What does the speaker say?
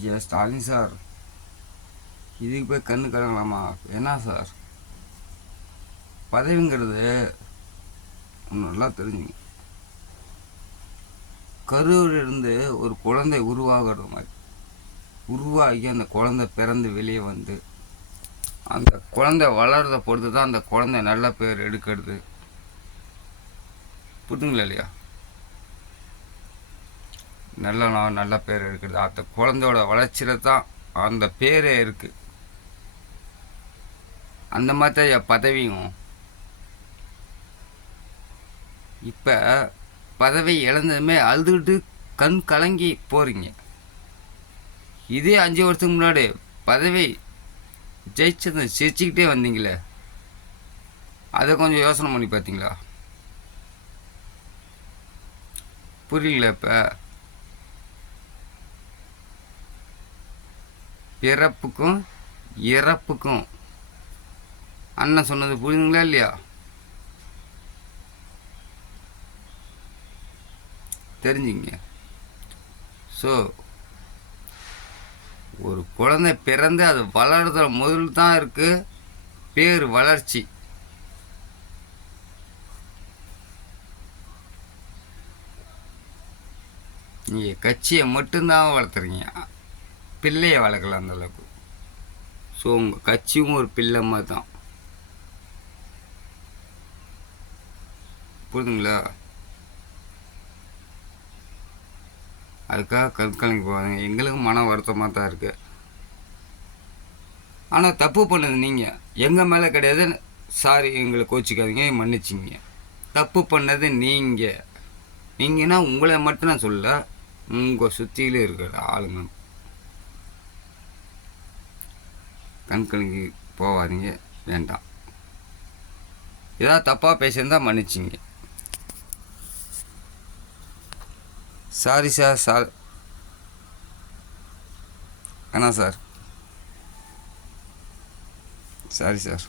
ஐயா ஸ்டாலின் சார், இதுக்கு போய் கண்ணு கலங்கலாமா? என்ன சார், பதவிங்கிறது நல்லா தெரிஞ்சுங்க. கருவிலிருந்து ஒரு குழந்தை உருவாகிற மாதிரி உருவாகி அந்த குழந்தை பிறந்து வெளியே வந்து அந்த குழந்தை வளர்றத பொறுத்து தான் அந்த குழந்தை நல்ல பேர் எடுக்கிறது. புரியுதுங்களா இல்லையா? நல்ல பேர் எடுக்கிறது அந்த குழந்தையோட வளர்ச்சியில் தான் அந்த பேரே இருக்குது. அந்த மாதிரி தான் என் பதவியும். இப்போ பதவி இழந்ததுமே அழுதுகிட்டு கண் கலங்கி போகிறீங்க. இதே 5 வருஷத்துக்கு முன்னாடி பதவி ஜெயிச்சது சிரிச்சுக்கிட்டே வந்தீங்களே, அதை கொஞ்சம் யோசனை பண்ணி பார்த்தீங்களா? புரியல? இப்போ பிறப்புக்கும் இறப்புக்கும் அண்ணன் சொன்னது புரியுதுங்களா இல்லையா? தெரிஞ்சுங்க. ஸோ ஒரு குழந்தை பிறந்து அது வளர்கிற முதல் தான் இருக்குது பேர் வளர்ச்சி. நீங்கள் கட்சியை மட்டும்தான் வளர்த்துறீங்க, பிள்ளையை வளர்க்கலாம் அந்தளவுக்கு. ஸோ உங்கள் கட்சியும் ஒரு பிள்ளை மாதிரி தான். புரியுதுங்களா? அதுக்காக கற்கலைக்கு போகாதீங்க. எங்களுக்கும் மன வருத்தமாக தான் இருக்குது. ஆனால் தப்பு பண்ணது நீங்கள், எங்கள் மேலே கிடையாது. சாரி, எங்களை கோச்சிக்காதீங்க, மன்னிச்சிங்க. தப்பு பண்ணது நீங்கள். நீங்கன்னா உங்களை மட்டும் நான் சொல்ல, உங்கள் சுற்றியிலே இருக்கிற ஆளுங்க. கண்கலங்கி போகாதீங்க, வேண்டாம். ஏதாவது தப்பாக பேசியிருந்தால் மன்னிச்சிங்க. Sorry sir. என்ன சார்? Sorry sir.